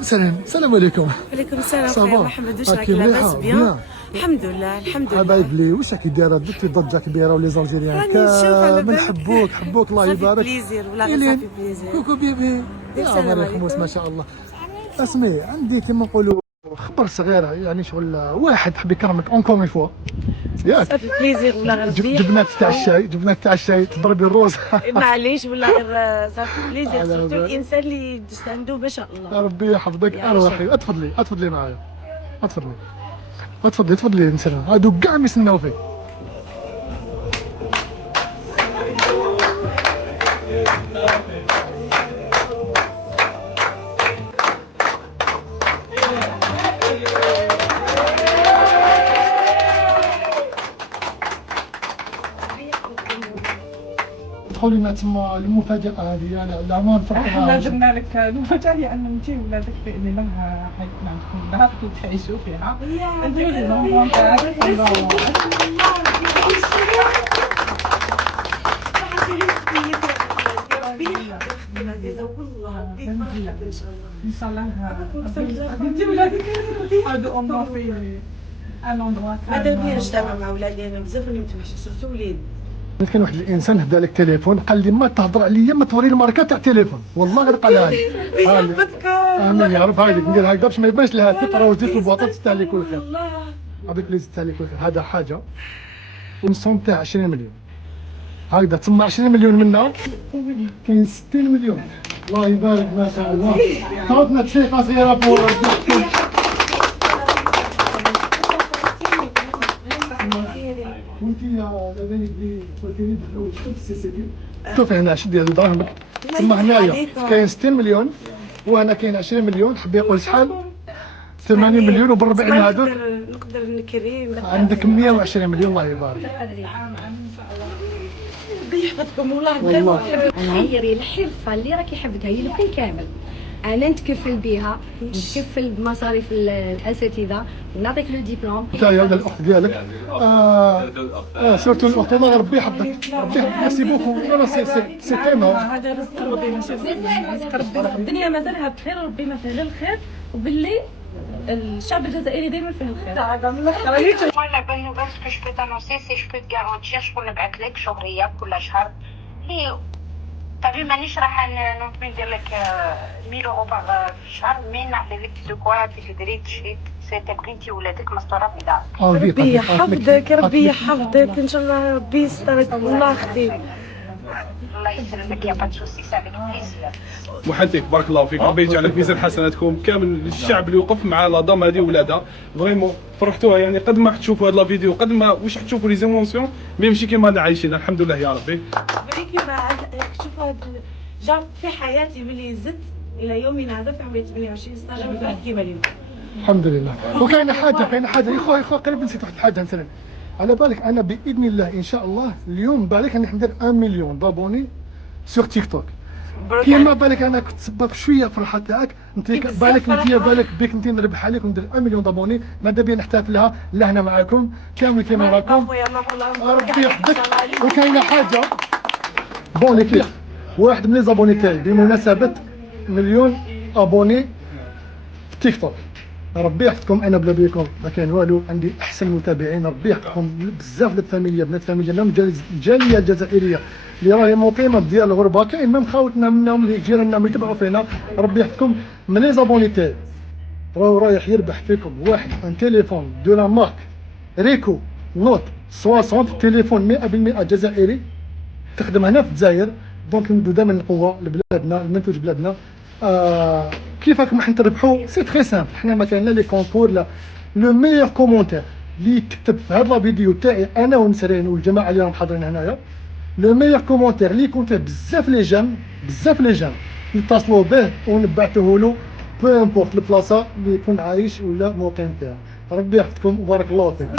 السلام عليكم. وعليكم السلام خويا محمد، واش راك؟ لاباس بيان؟ الحمد لله الحمد لله. حبايب لي واش راكي دايره؟ درتي ضجه كبيره ولي زالجيريان كامل حبوك الله يبارك. بليزير ولا غير صافي بليزير. كوكو بيبي السلام عليكم ما شاء الله. اسمي عندي كما نقولوا خبر صغير، يعني شغل واحد حب يكرمك اونكور اون فوا ياك. صافي بليزير ولا غير جبنات تاع الشاي تضربي الروز. معليش ولا غير صافي بليزير، سورتو الانسان اللي يدس عنده ما شاء الله. ربي يحفظك اروحي. اتفضلي معايا، اتفضلي نسلم. هادو كاع يسناو فيك. قولي لنا تما المفاجأة هذه، أنا العمر فرحنا. احنا جبنا لك المفاجأة هي أن أنت ولادك بإذن الله حيكون عندكم دار تعيشوا فيها. نديروا لهم إن شاء الله أنت ولادك هادو أمور في الأندروا. ماذا بيا نجتمع مع ولادي، أنا بزاف اللي متوحشين سورتو وليدي. كان واحد الانسان هدا لك تليفون قال لي ما تهضر عليا، ما توري الماركه تاع التليفون، والله غير قالها لي. يحفظك امين يا رب. هايديك ندير هكذا باش ما يبانش لها الفطره وزيت البواطه تستاهل كل خير. هذيك اللي تستاهل كل خير. هذا حاجه ونصوم تاع 20 مليون هكذا، تما 20 مليون منها كاين 60 مليون. الله يبارك ما شاء الله. تعطنا دقيقه صغيره فوق. وانت يا لبيك دي قلتي دخلوا السي سي دي. شوفي هنا شدي هذو دراهمك. تما هنايا كاين 60 مليون وهنا كاين 20 مليون. حب يقول شحال؟ 80 مليون وب 40 هذوك. نقدر نكري. عندك 120 مليون الله يبارك. ربي يحفظكم والله. غيري الحرفه اللي راكي حابتها هي لكم كامل. انا نتكفل بها، نتكفل بمصاريف الاساتذه ونعطيك لو ديبلوم. انت يا الاخت ديالك سورتو الاخت، الله ربي يحفظك. ربي يحفظك. ميرسي بوكو. سي تيما هذا رزق ربي، ماشي رزق ربي. الدنيا مازالها بخير وربي ما فيها لا الخير، وباللي الشعب الجزائري دائما فيه الخير. Moi, la bonne nouvelle, ce que je peux t'annoncer, c'est que je peux te garantir, je peux نبعث لك شهرية كل شهر. هي طبيعي مانيش راح نوصل ندير لك 1000 يورو في الشهر، مي نعطي لك دو كوا تقدري تشري تبغي انت ولادك مستوره في دارك. ربي يحفظك، ربي يحفظك ان شاء الله، ربي يسترك والله اختي. الله يسلمك يا با سوسي، سافيك بليزير. وحدك بارك الله فيك، ربي يجعل في ميزان حسناتكم كامل. الشعب اللي وقف مع لا دام هذه ولادها فريمون فرحتوها، يعني قد ما تشوفوا هذا الفيديو قد ما واش تشوفوا لي زيمونسيون مي ماشي كيما انا عايشين. الحمد لله يا ربي. كيما شوف هذا جاب في حياتي باللي زدت الى يومنا هذا في عمري 28 16 كيما اليوم. الحمد لله. وكاين حاجه يا اخويا قريب نسيت واحد الحاجه نسلم على بالك. انا باذن الله ان شاء الله اليوم بالك راني ندير 1 مليون دابوني سور تيك توك. كيما بالك انا كنت سبب شويه فرحه تاعك انت، بالك بيك انت نربح عليك وندير 1 مليون دابوني. ماذا بيا نحتفلها لهنا معاكم كامل كيما راكم. ربي يحفظك. وكاينه حاجه بون كليك، واحد من لي زابوني تاعي بمناسبه مليون ابوني في تيك توك. ربي يحفظكم. انا بلا بيكم ما كاين والو، عندي احسن متابعين. ربي يحفظكم. بزاف د الفاميليا بنات فاميليا الجاليه الجزائريه اللي راهي مقيمه ديال الغربه، كاين ميم خاوتنا منهم اللي جيراننا اللي يتبعوا فينا. ربي يحفظكم. من لي زابوني تاعي رايح يربح فيكم واحد ان تليفون دو لا مارك ريكو نوت 60، تليفون 100% جزائري تخدم هنا في الجزائر. دونك ندو دائما القوه لبلادنا، المنتوج بلادنا. كيف راكم راح تربحوا؟ سي تري سامبل. حنا ما كاين لا لي كونكور لا لو ميور كومونتير اللي يكتب في هذا الفيديو تاعي انا ونسرين والجماعه اللي راهم حاضرين هنايا. لو ميور كومونتير اللي يكون فيه بزاف لي جام نتصلوا به ونبعثوه له بو امبورت البلاصه اللي يكون عايش ولا موطن تاعو. ربي يحفظكم وبارك الله فيكم.